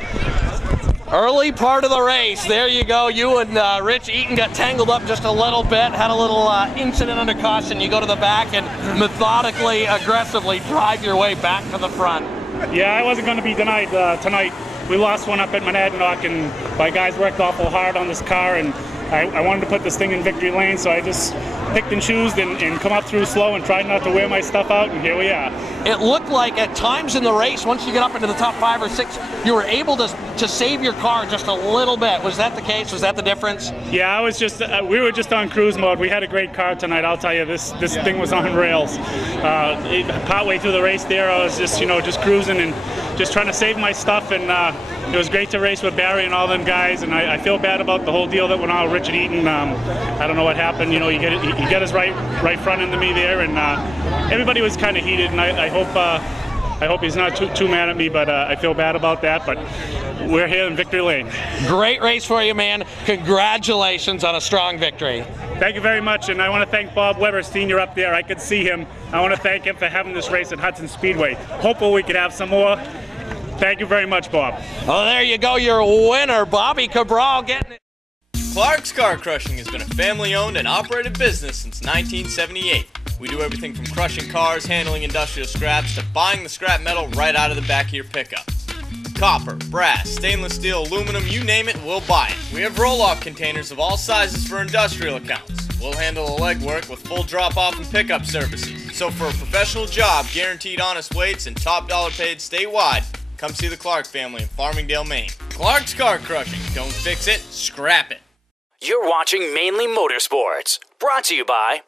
Early part of the race, there you go. You and Rich Eaton got tangled up just a little bit, had a little incident under caution. You go to the back and methodically, aggressively drive your way back to the front. Yeah, I wasn't going to be denied tonight. We lost one up at Monadnock, and my guys worked awful hard on this car, and I wanted to put this thing in victory lane, so I just picked and choosed and come up through slow and tried not to wear my stuff out, and here we are. It looked like at times in the race, once you get up into the top 5 or 6, you were able to save your car just a little bit. Was that the case? Was that the difference? Yeah, I was just we were just on cruise mode. We had a great car tonight, I'll tell you. This thing was on rails. Partway through the race there, I was just cruising and just trying to save my stuff, and it was great to race with Barry and all them guys, and I feel bad about the whole deal that went on with Richard Eaton. I don't know what happened. He got his right front into me there, and everybody was kind of heated, and I hope I hope he's not too mad at me, but I feel bad about that. But we're here in victory lane. Great race for you, man. Congratulations on a strong victory. Thank you very much, and I want to thank Bob Weber Sr. up there. I could see him. I want to thank him for having this race at Hudson Speedway. Hopefully we could have some more. Thank you very much, Bob. Oh, there you go, your winner, Bobby Cabral, getting it. Clark's Car Crushing has been a family-owned and operated business since 1978. We do everything from crushing cars, handling industrial scraps, to buying the scrap metal right out of the back of your pickup. Copper, brass, stainless steel, aluminum, you name it, we'll buy it. We have roll-off containers of all sizes for industrial accounts. We'll handle the legwork with full drop-off and pickup services. So for a professional job, guaranteed honest weights, and top dollar paid statewide, come see the Clark family in Farmingdale, Maine. Clark's Car Crushing. Don't fix it, scrap it. You're watching Mainly Motorsports, brought to you by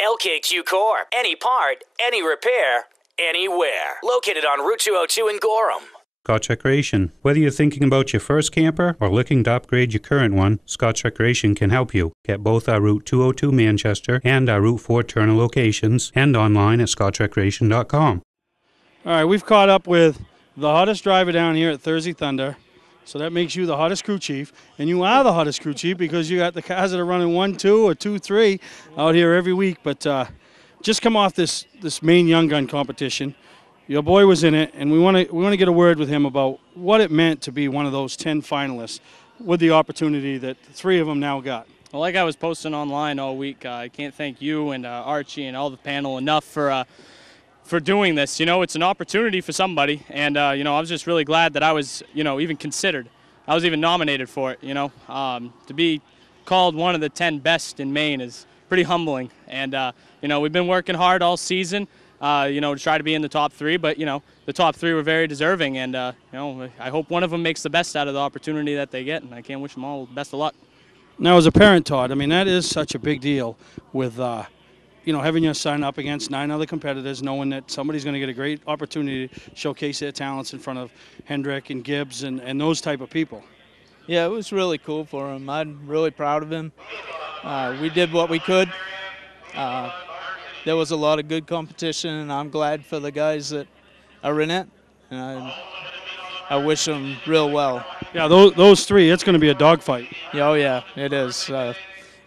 LKQ Core. Any part, any repair, anywhere. Located on Route 202 in Gorham. Scotch Recreation. Whether you're thinking about your first camper or looking to upgrade your current one, Scotch Recreation can help you. Get both our Route 202 Manchester and our Route 4 Turner locations and online at scotchrecreation.com. All right, we've caught up with the hottest driver down here at Thursday Thunder. So that makes you the hottest crew chief. And you are the hottest crew chief because you got the cars that are running 1-2 or 2-3 out here every week. But just come off this Maine Young Gun competition. Your boy was in it, and we want to get a word with him about what it meant to be one of those 10 finalists with the opportunity that the 3 of them now got. Well, like I was posting online all week, I can't thank you and Archie and all the panel enough for doing this. You know, it's an opportunity for somebody, and you know, I was just really glad that I was, you know, even considered. I was even nominated for it. You know, to be called one of the 10 best in Maine is pretty humbling. And you know, we've been working hard all season, you know, to try to be in the top 3. But you know, the top 3 were very deserving, and you know, I hope one of them makes the best out of the opportunity that they get, and I can't wish them all the best of luck. Now, as a parent, Todd, I mean, that is such a big deal with you know, having your son up against 9 other competitors, knowing that somebody's going to get a great opportunity to showcase their talents in front of Hendrick and Gibbs and those type of people. Yeah, it was really cool for him. I'm really proud of him. We did what we could. There was a lot of good competition, and I'm glad for the guys that are in it. And I wish them real well. Yeah, those 3, it's going to be a dogfight. Yeah, oh yeah, it is.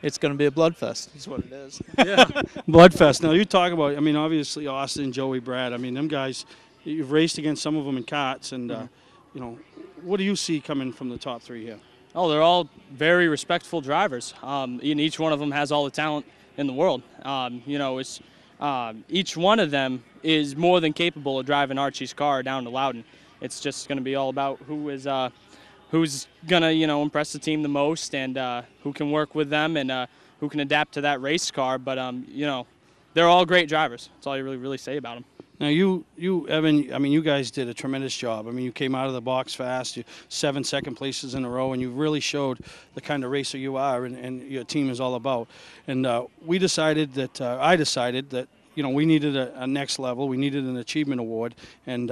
It's going to be a bloodfest. That's what it is. Yeah, bloodfest. Now, you talk about, I mean, obviously Austin, Joey, Brad. I mean, them guys, you've raced against some of them in karts, and, you know, what do you see coming from the top 3 here? Oh, they're all very respectful drivers. And each one of them has all the talent in the world. You know, it's each one of them is more than capable of driving Archie's car down to Loudon. It's just going to be all about who's going to, you know, impress the team the most, and who can work with them, and who can adapt to that race car. But, you know, they're all great drivers. That's all you really say about them. Now, you, Evan, I mean, you guys did a tremendous job. I mean, you came out of the box fast, 7 second places in a row, and you really showed the kind of racer you are and your team is all about. And we decided that, I decided that, you know, we needed a next level. We needed an achievement award, and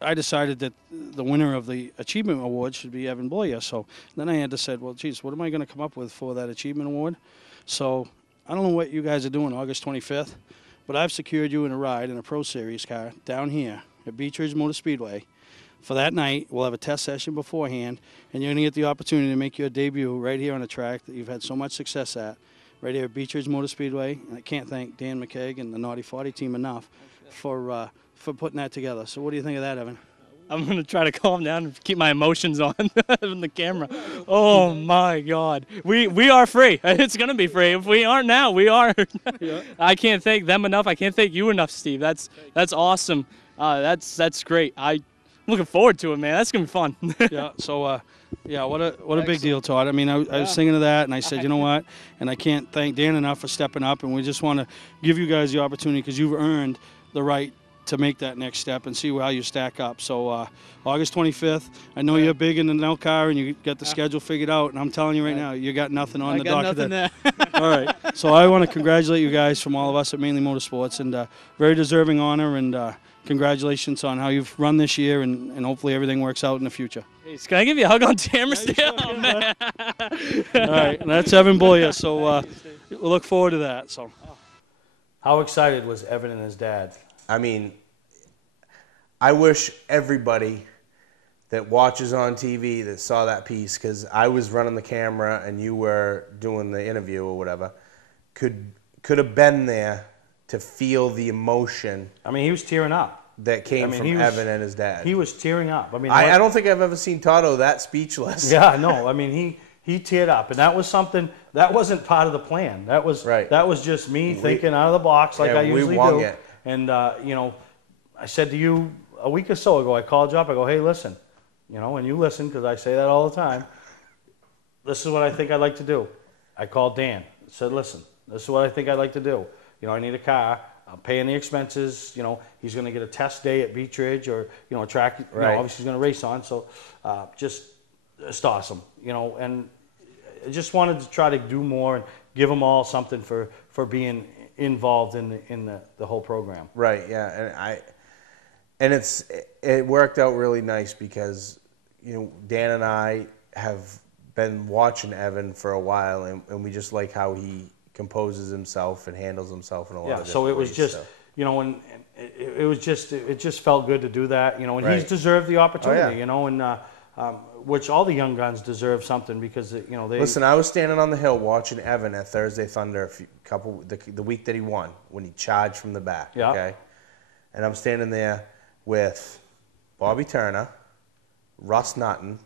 I decided that the winner of the achievement award should be Evan Boyer. So then I had to say, well, geez, what am I going to come up with for that achievement award? So I don't know what you guys are doing August 25th, but I've secured you in a ride in a Pro Series car down here at Beach Ridge Motor Speedway. For that night, we'll have a test session beforehand, and you're going to get the opportunity to make your debut right here on a track that you've had so much success at, right here at Beach Ridge Motor Speedway. And I can't thank Dan McKeag and the Naughty 40 team enough for putting that together. So what do you think of that, Evan? I'm going to try to calm down and keep my emotions on in the camera. Oh, my God. We are free. It's going to be free. If we aren't now, we are. Yeah. I can't thank them enough. I can't thank you enough, Steve. That's awesome. That's great. I'm looking forward to it, man. That's going to be fun. Yeah, so, yeah, what a big deal, Todd. I mean, I was thinking of that, and I said, you know what? And I can't thank Dan enough for stepping up, and we just want to give you guys the opportunity because you've earned the right to make that next step and see how you stack up. So August 25th, I know you're big in the Nell car and you got the schedule figured out, and I'm telling you right now, you got nothing on the docket. All right. So I want to congratulate you guys from all of us at Mainly Motorsports, and very deserving honor, and congratulations on how you've run this year, and hopefully everything works out in the future. Hey, can I give you a hug on camera still? Oh, man. All right. And that's Evan Boyer, so we'll look forward to that. So, how excited was Evan and his dad? I mean, I wish everybody that watches on TV that saw that piece, because I was running the camera and you were doing the interview or whatever, could have been there to feel the emotion. I mean, he was tearing up. That came from Evan and his dad. He was tearing up. I mean, I don't think I've ever seen Toto that speechless. Yeah, no. I mean, he teared up, and that was something that wasn't part of the plan. That was just me thinking out of the box like I usually do. It. And you know, I said to you a week or so ago, I called you up. I go, hey, listen, you know, and you listen because I say that all the time. This is what I think I'd like to do. I called Dan. I said, listen, this is what I think I'd like to do. You know, I need a car. I'm paying the expenses. You know, he's going to get a test day at Beach Ridge or, you know, a track, you know, obviously he's going to race on. So just awesome, you know, and I just wanted to try to do more and give them all something for being involved in the whole program. Right, yeah. And it worked out really nice because, you know, Dan and I have been watching Evan for a while, and we just like how he composes himself and handles himself in a lot of different so it was ways, just, you know, and it just felt good to do that, you know, and he's deserved the opportunity, you know, and which all the young guns deserve something because, you know, they... Listen, I was standing on the hill watching Evan at Thursday Thunder the week that he won, when he charged from the back, okay? And I'm standing there with Bobby Turner, Russ Nutton,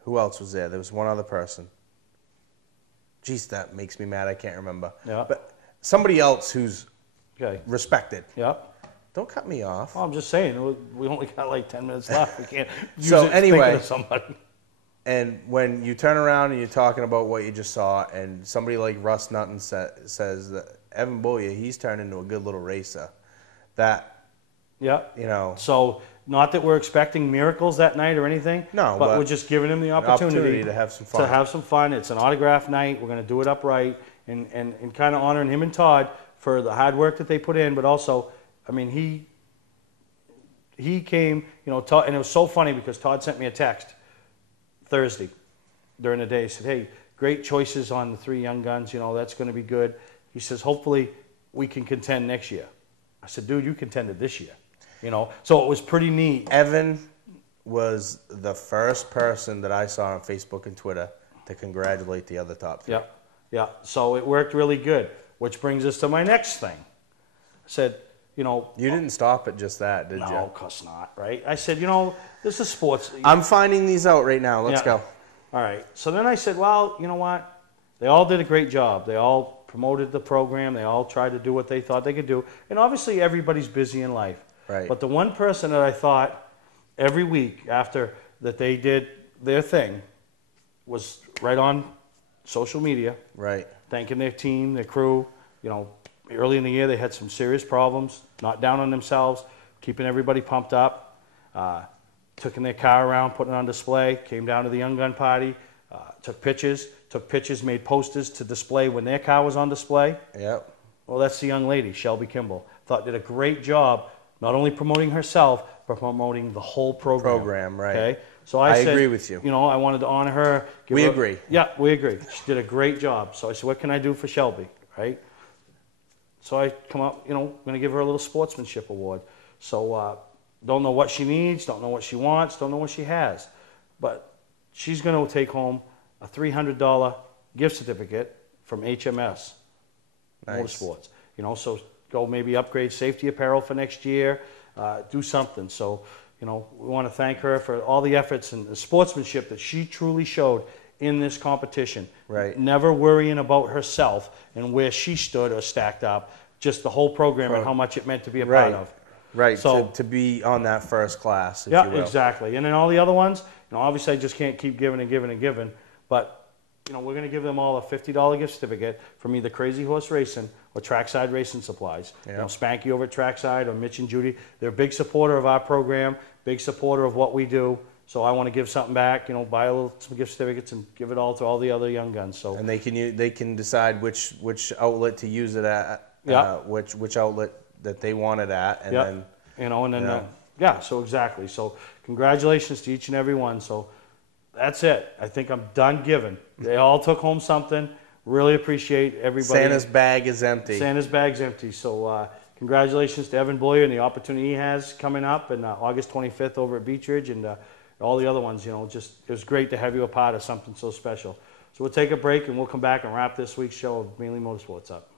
who else was there? There was one other person. Jeez, that makes me mad. I can't remember. Yeah. But somebody else who's respected. Yep. Don't cut me off. Well, I'm just saying, we only got like 10 minutes left. We can't use so it anyway, thinking of somebody. And when you turn around and you're talking about what you just saw, and somebody like Russ Nutton says that Evan Bouya, he's turned into a good little racer. That, you know. So, not that we're expecting miracles that night or anything. No, but we're just giving him the opportunity to have some fun. It's an autograph night. We're going to do it upright and kind of honoring him and Todd for the hard work that they put in, but also, I mean, he came, you know, Todd, and it was so funny because Todd sent me a text Thursday during the day. He said, hey, great choices on the 3 young guns. You know, that's going to be good. He says, hopefully we can contend next year. I said, dude, you contended this year. You know, so it was pretty neat. Evan was the first person that I saw on Facebook and Twitter to congratulate the other top 3. Yeah. So it worked really good, which brings us to my next thing. I said, you know... You didn't stop at just that, did you? No, of course not, right? I said, you know, this is sports. I'm finding these out right now. Let's go. All right. So then I said, well, you know what? They all did a great job. They all promoted the program. They all tried to do what they thought they could do. And obviously everybody's busy in life. Right. But the one person that I thought every week after that they did their thing was right on social media. Right. Thanking their team, their crew. You know, early in the year they had some serious problems, not down on themselves, keeping everybody pumped up. Took in their car around, putting it on display, came down to the Young Gun Party, took pictures, made posters to display when their car was on display. Yep. Well, that's the young lady, Shelby Kimball. Thought did a great job. Not only promoting herself, but promoting the whole program. Right. Okay? So I said, agree with you. You know, I wanted to honor her. We agree. Yeah, we agree. She did a great job. So I said, what can I do for Shelby, right? So I come up, you know, I'm going to give her a little sportsmanship award. So don't know what she needs, don't know what she wants, don't know what she has. But she's going to take home a $300 gift certificate from HMS Motorsports. You know, so go maybe upgrade safety apparel for next year, do something. So, you know, we want to thank her for all the efforts and the sportsmanship that she truly showed in this competition. Right. Never worrying about herself and where she stood or stacked up, just the whole program and how much it meant to be a part of. Right, so, to be on that first class, if you will. Exactly. And then all the other ones, you know, obviously I just can't keep giving and giving and giving, but you know, we're going to give them all a $50 gift certificate from either Crazy Horse Racing or Trackside Racing Supplies. Yeah. You know, Spanky over at Trackside or Mitch and Judy. They're a big supporter of our program, big supporter of what we do. So I want to give something back, you know, buy some gift certificates and give it all to all the other young guns. So and they can decide which outlet to use it at, which outlet that they want it at, and then you know, and then so exactly. So congratulations to each and every one. So that's it. I think I'm done giving. They all took home something. Really appreciate everybody. Santa's bag is empty. Santa's bag's empty. So congratulations to Evan Boyer and the opportunity he has coming up, and August 25th over at Beach Ridge, and all the other ones. You know, just it was great to have you a part of something so special. So we'll take a break, and we'll come back and wrap this week's show of Mainly Motorsports up.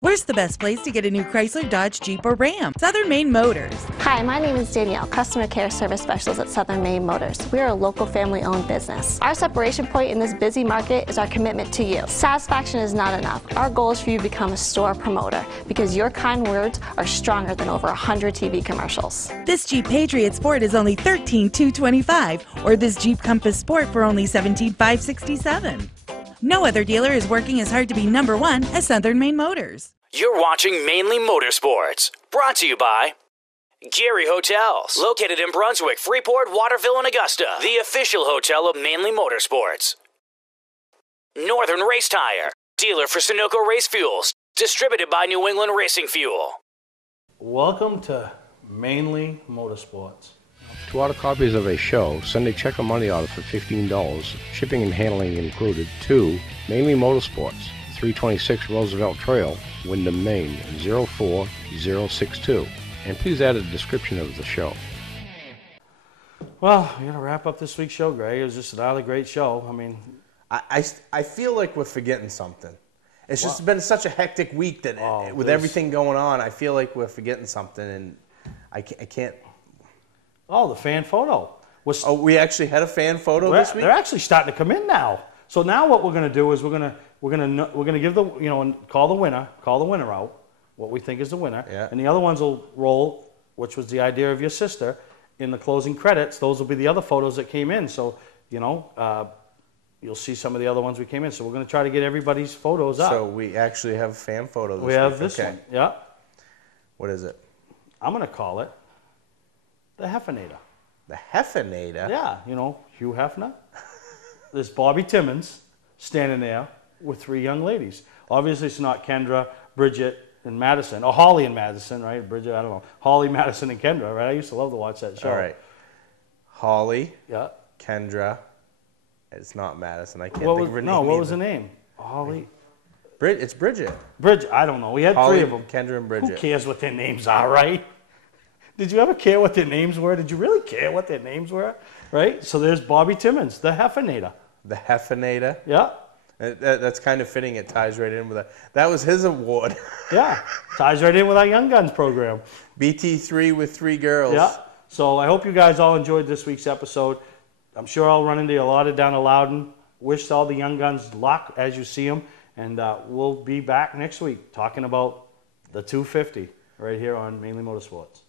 Where's the best place to get a new Chrysler, Dodge, Jeep, or Ram? Southern Maine Motors. Hi, my name is Danielle, Customer Care Service Specialist at Southern Maine Motors. We are a local family-owned business. Our separation point in this busy market is our commitment to you. Satisfaction is not enough. Our goal is for you to become a store promoter because your kind words are stronger than over 100 TV commercials. This Jeep Patriot Sport is only $13,225, or this Jeep Compass Sport for only $17,567. No other dealer is working as hard to be number one as Southern Maine Motors. You're watching Mainly Motorsports, brought to you by Gary Hotels, located in Brunswick, Freeport, Waterville, and Augusta, the official hotel of Mainly Motorsports. Northern Race Tire, dealer for Sunoco Race Fuels, distributed by New England Racing Fuel. Welcome to Mainly Motorsports. To order copies of a show, send a check or money order for $15, shipping and handling included, to Mainly Motorsports, 326 Roosevelt Trail, Windham, Maine, 04062. And please add a description of the show. Well, we're going to wrap up this week's show, Greg. It was just another great show. I mean, I feel like we're forgetting something. It's just been such a hectic week that with everything going on, I feel like we're forgetting something, and I can't. Oh, the fan photo. We actually had a fan photo this week? They're actually starting to come in now. So now what we're going to do is we're going to give the, call the winner out, what we think is the winner. Yeah. And the other ones will roll, which was the idea of your sister, in the closing credits. Those will be the other photos that came in. So, you'll see some of the other ones we came in. So we're going to try to get everybody's photos up. So we actually have a fan photo this week. We have this one. Yeah. What is it? I'm going to call it the Heffinator. The Heffinator? Yeah, Hugh Hefner. There's Bobby Timmons standing there with three young ladies. Obviously, it's not Kendra, Bridget, and Madison. Or Holly and Madison, right? Bridget, I don't know. Holly, Madison, and Kendra, right? I used to love to watch that show. All right. Holly. Yeah. Kendra. It's not Madison. I can't think of her name. No, what was the name? Holly. It's Bridget. Bridget, I don't know. We had Holly, three of them. Kendra, and Bridget. Who cares what their names are, right? Did you ever care what their names were? Did you really care what their names were? Right? So there's Bobby Timmons, the Heffinator. The Heffinator? Yeah. That's kind of fitting. It ties right in with that. That was his award. Yeah. Ties right in with our Young Guns program. BT3 with 3 girls. Yeah. So I hope you guys all enjoyed this week's episode. I'm sure I'll run into a lot of down in Loudon. Wish all the Young Guns luck as you see them. And we'll be back next week talking about the 250 right here on Mainly Motorsports.